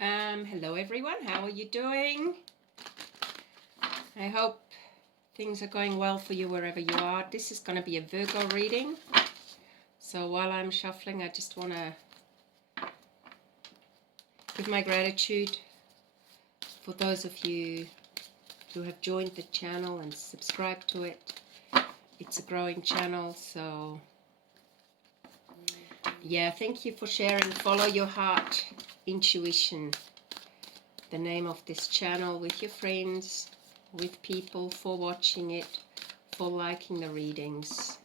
Hello everyone, how are you doing? I hope things are going well for you wherever you are. This is going to be a Virgo reading. So while I'm shuffling, I just want to give my gratitude for those of you who have joined the channel and subscribed to it. It's a growing channel, so yeah, thank you for sharing. Follow your heart, intuition. The name of this channel, with your friends, with people, for watching it, for liking the readings.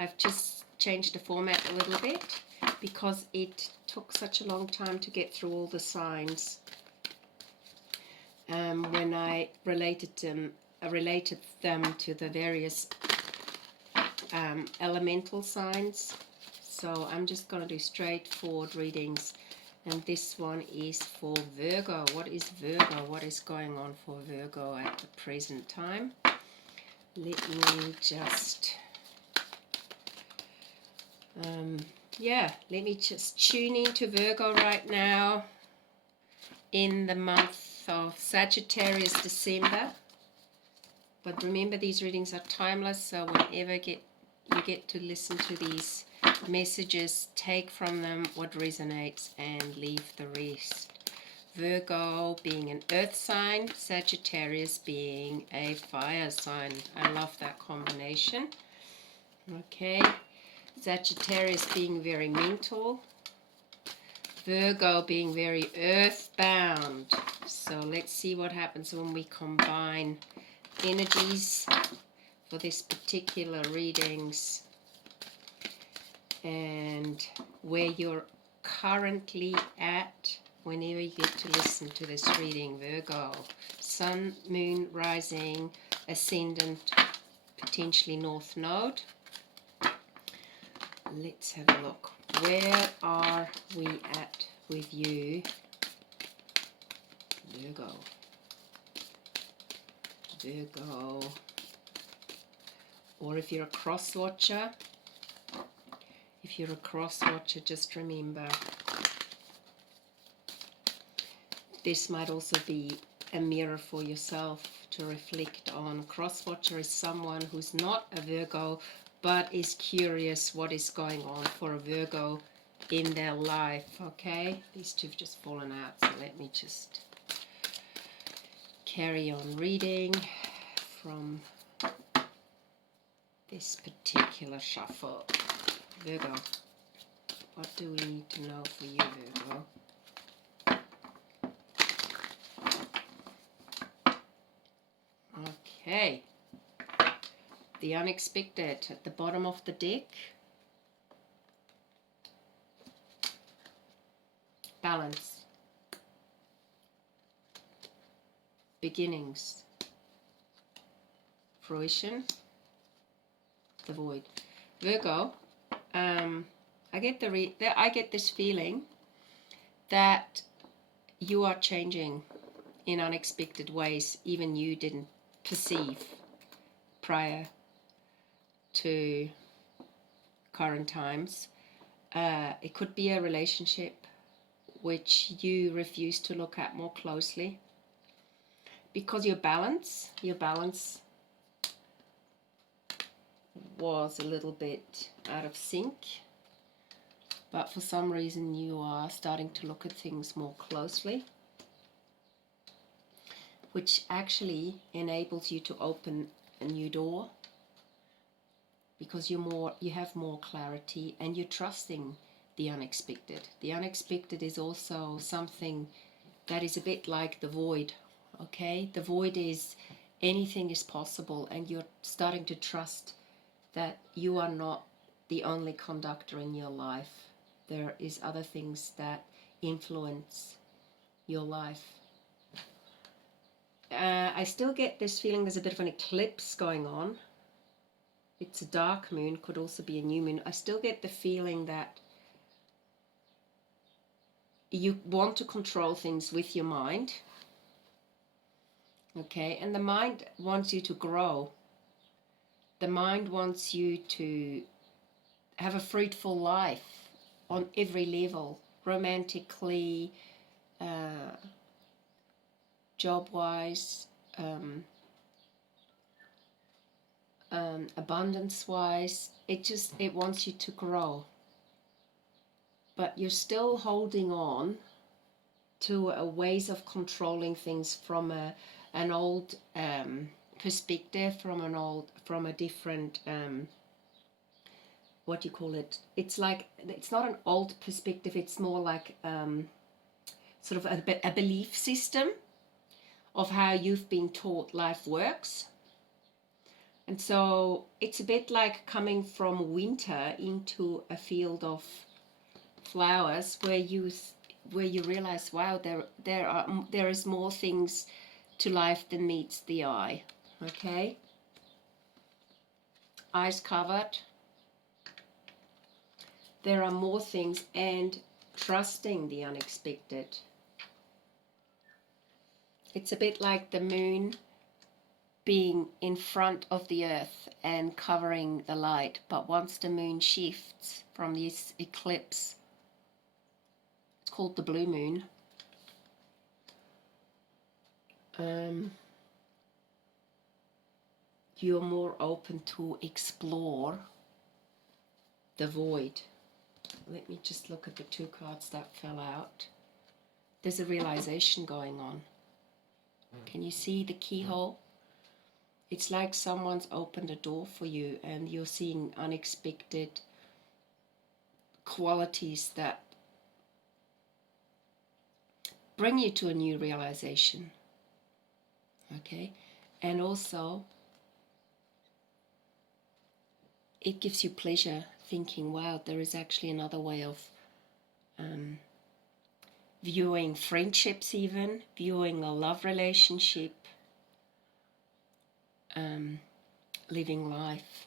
I've just changed the format a little bit because it took such a long time to get through all the signs when I related them to the various elemental signs. So I'm just going to do straightforward readings. And this one is for Virgo. What is Virgo? What is going on for Virgo at the present time? Let me just, let me just tune into Virgo right now in the month of Sagittarius, December. But remember, these readings are timeless, so whenever you get to listen to these messages, take from them what resonates and leave the rest. Virgo being an earth sign, Sagittarius being a fire sign. I love that combination. Okay, Sagittarius being very mental, Virgo being very earthbound. So let's see what happens when we combine energies for this particular readings and where you're currently at whenever you get to listen to this reading. Virgo, sun, moon, rising, ascendant, potentially north node. Let's have a look. Where are we at with you, Virgo? Virgo. Or if you're a cross watcher, just remember this might also be a mirror for yourself to reflect on. Cross watcher is someone who's not a Virgo but is curious what is going on for a Virgo in their life. Okay, these two have just fallen out, so let me just carry on reading from this particular shuffle. Virgo, what do we need to know for you, Virgo? Okay, the unexpected at the bottom of the deck. Balance, beginnings, fruition, the void. Virgo, I get this feeling that you are changing in unexpected ways, even you didn't perceive prior to current times. It could be a relationship which you refuse to look at more closely because your balance was a little bit out of sync, but for some reason you are starting to look at things more closely, which actually enables you to open a new door because you have more clarity and you're trusting the unexpected. The unexpected is also something that is a bit like the void. Okay, the void is anything is possible, and you're starting to trust that you are not the only conductor in your life. There is other things that influence your life. I still get this feeling there's a bit of an eclipse going on. It's a dark moon, could also be a new moon. I still get the feeling that you want to control things with your mind. Okay, and the mind wants you to grow. The mind wants you to have a fruitful life on every level, romantically, job-wise, abundance-wise. It wants you to grow. But you're still holding on to ways of controlling things from an old perspective, from a different, what do you call it? It's like, it's not an old perspective, it's more like sort of a belief system of how you've been taught life works. And so it's a bit like coming from winter into a field of flowers where you realize, wow, there is more things to life than meets the eye. Okay, eyes covered. There are more things, and trusting the unexpected. It's a bit like the moon being in front of the earth and covering the light, but once the moon shifts from this eclipse, it's called the blue moon, you're more open to explore the void. Let me just look at the two cards that fell out. There's a realization going on. Can you see the keyhole? It's like someone's opened a door for you and you're seeing unexpected qualities that bring you to a new realization. Okay? And also, it gives you pleasure thinking, wow, there is actually another way of viewing friendships, even viewing a love relationship, living life.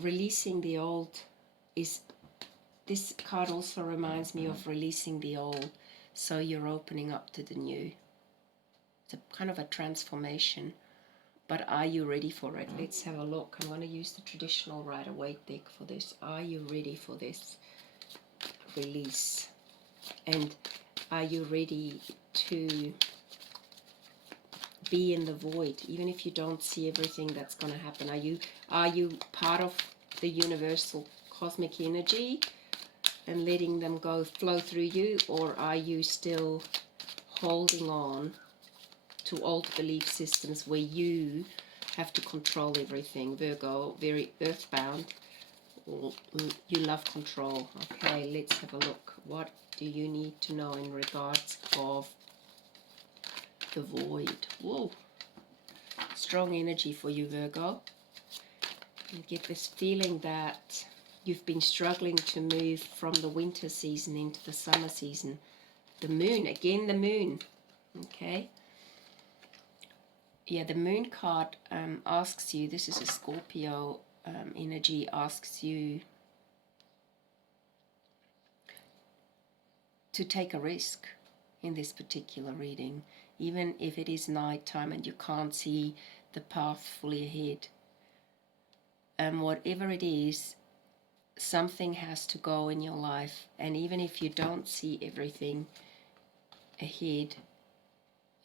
Releasing the old is, this card also reminds me of releasing the old, so you're opening up to the new. It's a kind of a transformation. But are you ready for it? Let's have a look. I'm going to use the traditional Rider-Waite deck for this. Are you ready for this release? And are you ready to be in the void, even if you don't see everything that's going to happen? Are you part of the universal cosmic energy and letting them flow through you, or are you still holding on to old belief systems where you have to control everything? Virgo, very earthbound. You love control. Okay, let's have a look. What do you need to know in regards of the void? Whoa, strong energy for you, Virgo. You get this feeling that you've been struggling to move from the winter season into the summer season. The moon, again the moon. Okay. Yeah, the moon card asks you, this is a Scorpio energy, asks you to take a risk in this particular reading, even if it is nighttime and you can't see the path fully ahead. Whatever it is, something has to go in your life, and even if you don't see everything ahead,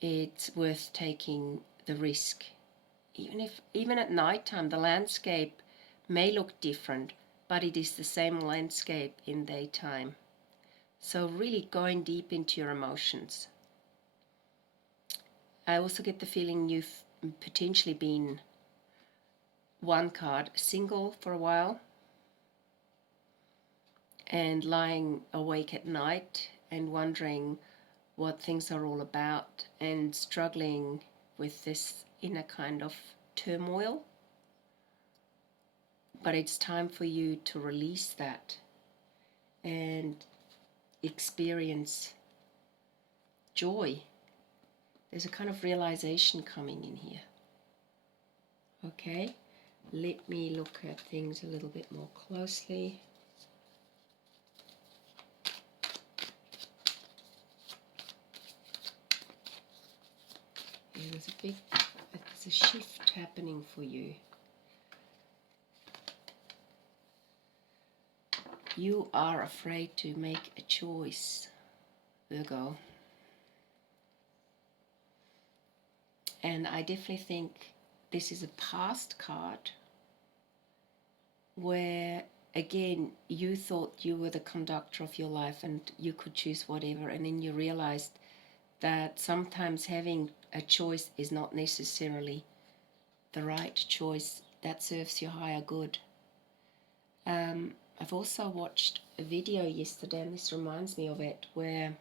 it's worth taking the risk. Even at nighttime, the landscape may look different, but it is the same landscape in daytime. So really going deep into your emotions. I also get the feeling you've potentially been, one card, single for a while and lying awake at night and wondering what things are all about and struggling with this inner kind of turmoil. But it's time for you to release that and experience joy. There's a kind of realization coming in here. Okay, let me look at things a little bit more closely. There's a shift happening for you. You are afraid to make a choice, Virgo. And I definitely think this is a past card where, again, you thought you were the conductor of your life and you could choose whatever, and then you realized that sometimes having a choice is not necessarily the right choice that serves your higher good. I've also watched a video yesterday, and this reminds me of it, where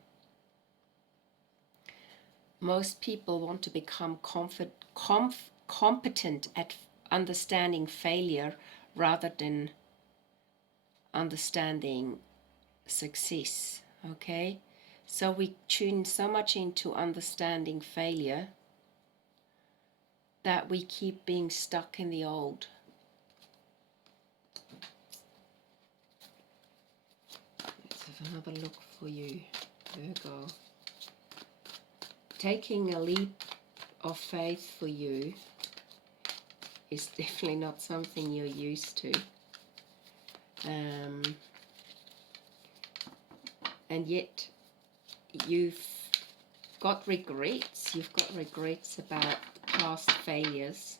most people want to become competent at understanding failure rather than understanding success. Okay, so we tune so much into understanding failure that we keep being stuck in the old. Let's have another look for you, Virgo. Taking a leap of faith for you is definitely not something you're used to. And yet you've got regrets. You've got regrets about past failures,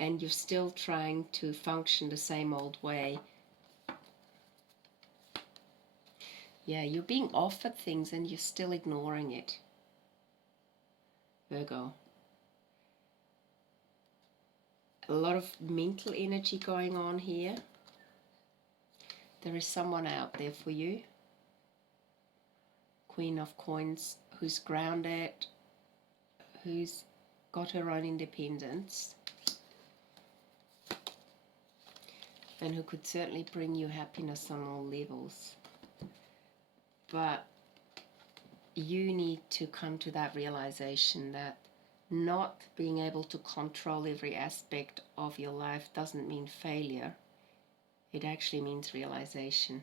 and you're still trying to function the same old way. Yeah, you're being offered things and you're still ignoring it, Virgo. A lot of mental energy going on here. There is someone out there for you. Queen of Coins, who's grounded, who's got her own independence, and who could certainly bring you happiness on all levels. But you need to come to that realization that not being able to control every aspect of your life doesn't mean failure. It actually means realization.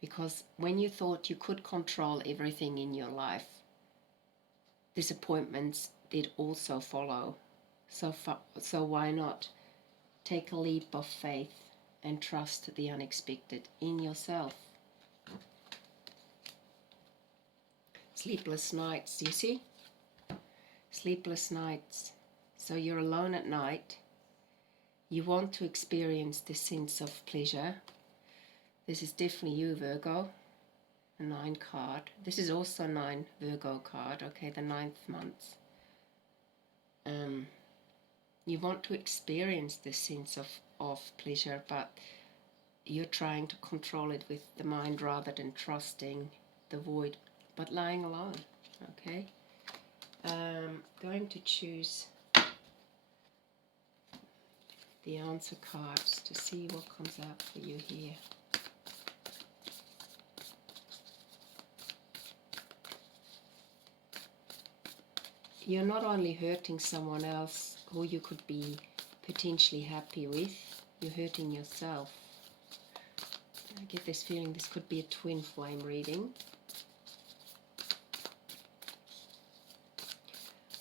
Because when you thought you could control everything in your life, disappointments did also follow. So why not take a leap of faith and trust the unexpected in yourself? Sleepless nights, you see? Sleepless nights. So you're alone at night. You want to experience this sense of pleasure. This is definitely you, Virgo. A 9 card. This is also a 9 Virgo card. Okay, the 9th month. You want to experience this sense of pleasure, but you're trying to control it with the mind rather than trusting the void, but lying alone. Okay. Going to choose the answer cards to see what comes out for you here. You're not only hurting someone else who you could be potentially happy with, you're hurting yourself. I get this feeling this could be a twin flame reading.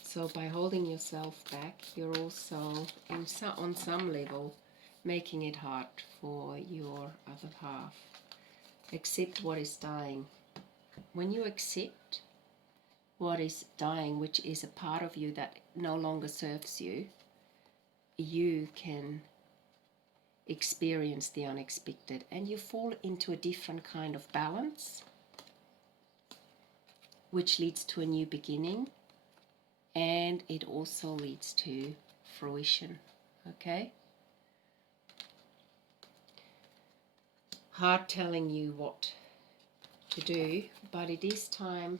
So by holding yourself back, you're also, on some level, making it hard for your other half. Accept what is dying. When you accept what is dying, which is a part of you that no longer serves you, you can experience the unexpected, and you fall into a different kind of balance, which leads to a new beginning. And it also leads to fruition, okay? Heart telling you what to do, but it is time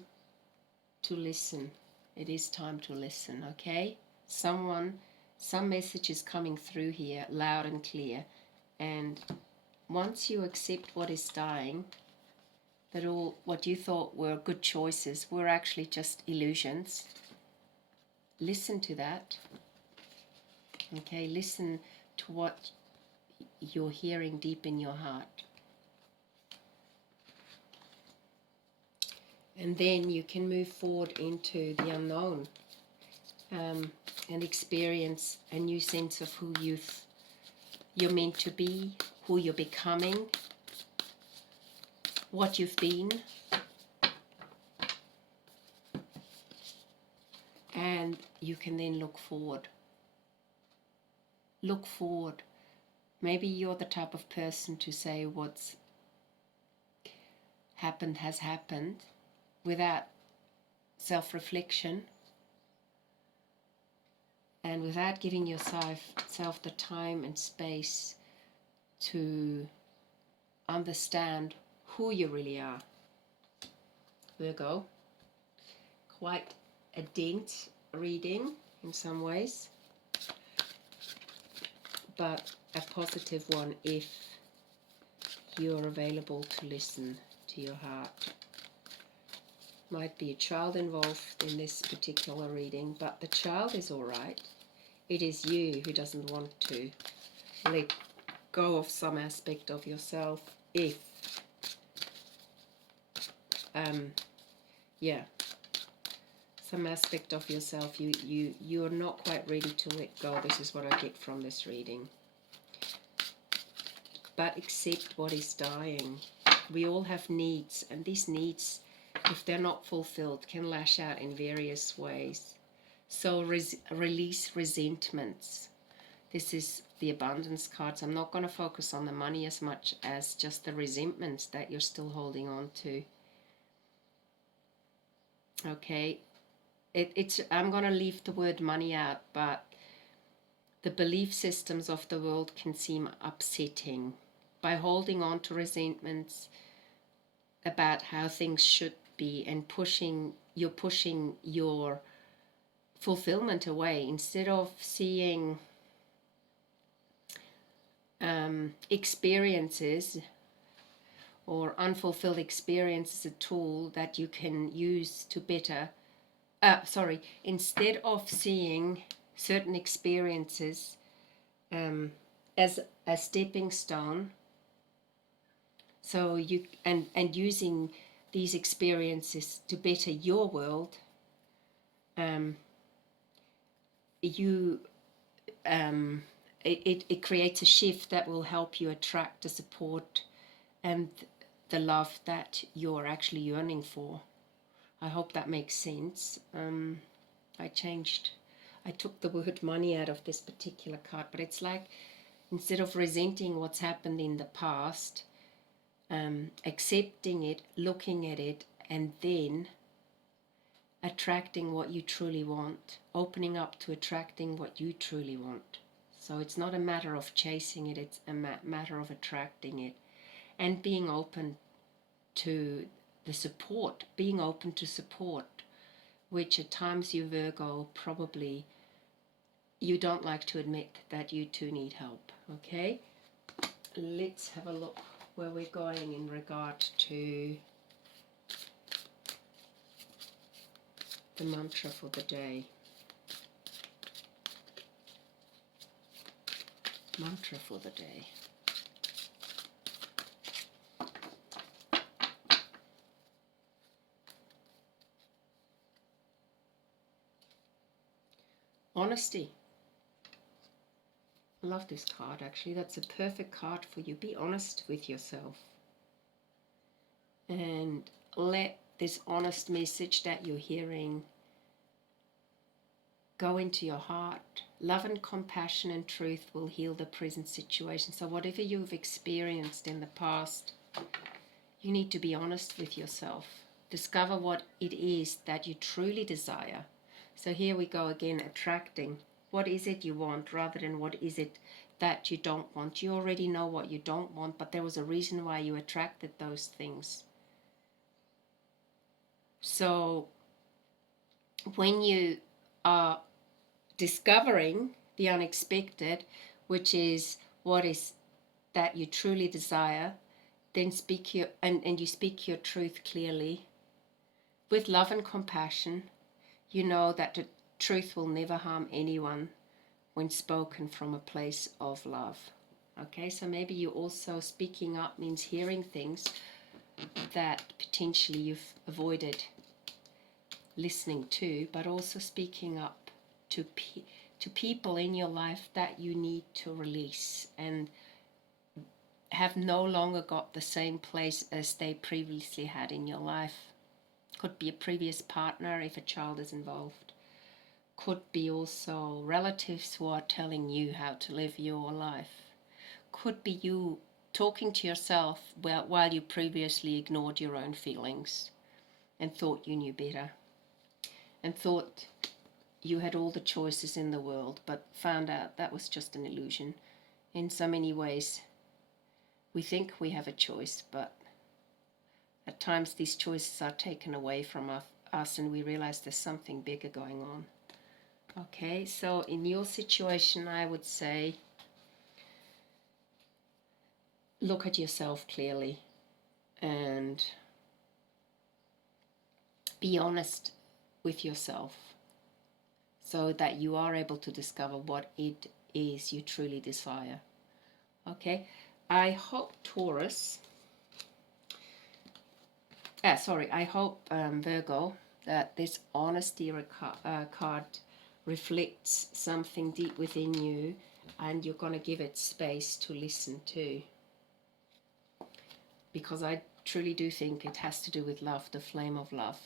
to listen. It is time to listen, okay? Some message is coming through here, loud and clear. And once you accept what is dying, that all what you thought were good choices were actually just illusions. Listen to that, okay? Listen to what you're hearing deep in your heart. And then you can move forward into the unknown and experience a new sense of who you're meant to be, who you're becoming, what you've been, and you can then look forward. Look forward. Maybe you're the type of person to say what's happened has happened without self-reflection and without giving yourself the time and space to understand who you really are. Virgo, quite a dense reading in some ways, but a positive one if you're available to listen to your heart. Might be a child involved in this particular reading, but the child is all right. It is you who doesn't want to let go of some aspect of yourself if some aspect of yourself you're not quite ready to let go. This is what I get from this reading. But accept what is dying. We all have needs, and these needs, if they're not fulfilled, can lash out in various ways. So release resentments. This is the abundance cards. I'm not going to focus on the money as much as just the resentments that you're still holding on to. Okay, I'm going to leave the word money out, but the belief systems of the world can seem upsetting. By holding on to resentments about how things should be and you're pushing your fulfillment away instead of seeing experiences or unfulfilled experience as a tool that you can use to better instead of seeing certain experiences as a stepping stone, so you and using these experiences to better your world, it creates a shift that will help you attract the support and the love that you're actually yearning for. I hope that makes sense. I took the word money out of this particular card, but it's like, instead of resenting what's happened in the past, accepting it, looking at it, and then attracting what you truly want, opening up to attracting what you truly want. So it's not a matter of chasing it, it's a matter of attracting it and being open to the support, which at times you, Virgo, probably you don't like to admit that you too need help. Okay, let's have a look where we're going in regard to the mantra for the day. Mantra for the day. Honesty. I love this card, actually. That's a perfect card for you. Be honest with yourself. And let this honest message that you're hearing go into your heart. Love and compassion and truth will heal the present situation. So whatever you've experienced in the past, you need to be honest with yourself. Discover what it is that you truly desire. So here we go again, attracting. What is it you want rather than what is it that you don't want? You already know what you don't want, but there was a reason why you attracted those things. So when you are discovering the unexpected, which is what is that you truly desire, then speak your and you speak your truth clearly with love and compassion. You know that the truth will never harm anyone when spoken from a place of love. Okay, so maybe you also, speaking up means hearing things that potentially you've avoided listening to, but also speaking up to people in your life that you need to release and have no longer got the same place as they previously had in your life. Could be a previous partner if a child is involved. Could be also relatives who are telling you how to live your life. Could be you talking to yourself while you previously ignored your own feelings and thought you knew better, and thought you had all the choices in the world, but found out that was just an illusion. In so many ways, we think we have a choice, but at times these choices are taken away from us and we realize there's something bigger going on. Okay, so in your situation, I would say, look at yourself clearly and be honest with yourself so that you are able to discover what it is you truly desire. Okay, I hope Taurus, I hope Virgo, that this honesty card reflects something deep within you, and you're going to give it space to listen to. Because I truly do think it has to do with love, the flame of love.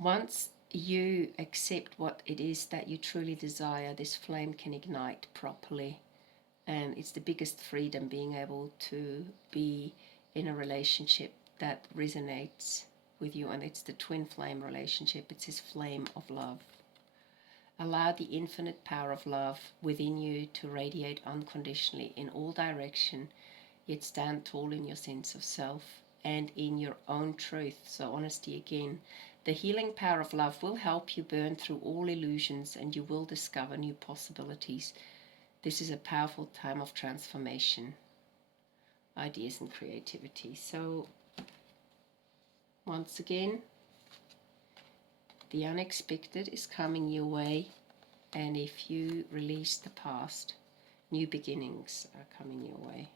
Once you accept what it is that you truly desire, this flame can ignite properly. And it's the biggest freedom, being able to be in a relationship that resonates with you. And it's the twin flame relationship. It's this flame of love. Allow the infinite power of love within you to radiate unconditionally in all direction, yet stand tall in your sense of self and in your own truth. So honesty again. The healing power of love will help you burn through all illusions, and you will discover new possibilities. This is a powerful time of transformation, ideas and creativity. So once again, the unexpected is coming your way, and if you release the past, new beginnings are coming your way.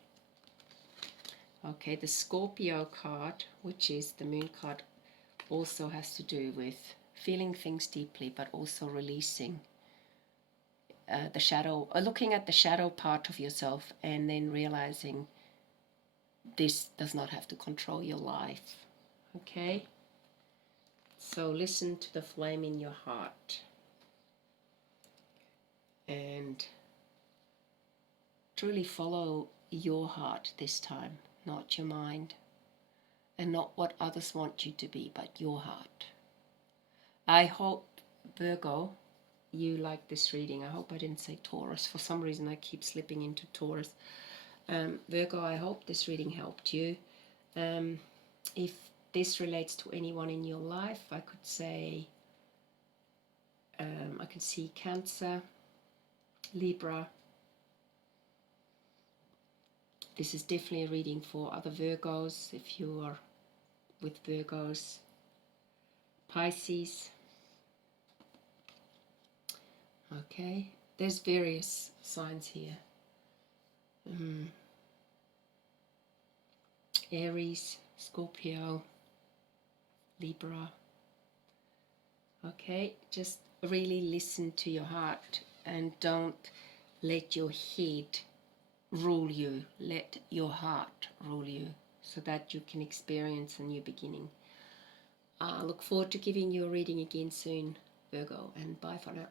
Okay, the Scorpio card, which is the moon card, also has to do with feeling things deeply, but also releasing the shadow, looking at the shadow part of yourself, and then realizing this does not have to control your life. Okay? So listen to the flame in your heart and truly follow your heart this time, not your mind, and not what others want you to be, but your heart. I hope, Virgo, you like this reading. I hope I didn't say Taurus. For some reason I keep slipping into Taurus. Virgo, I hope this reading helped you. If this relates to anyone in your life, I could say, I could see Cancer, Libra. This is definitely a reading for other Virgos, if you are with Virgos. Pisces. Okay, there's various signs here. Aries, Scorpio, Libra. Okay, just really listen to your heart and don't let your head rule you. Let your heart rule you so that you can experience a new beginning. I look forward to giving you a reading again soon, Virgo, and bye for now.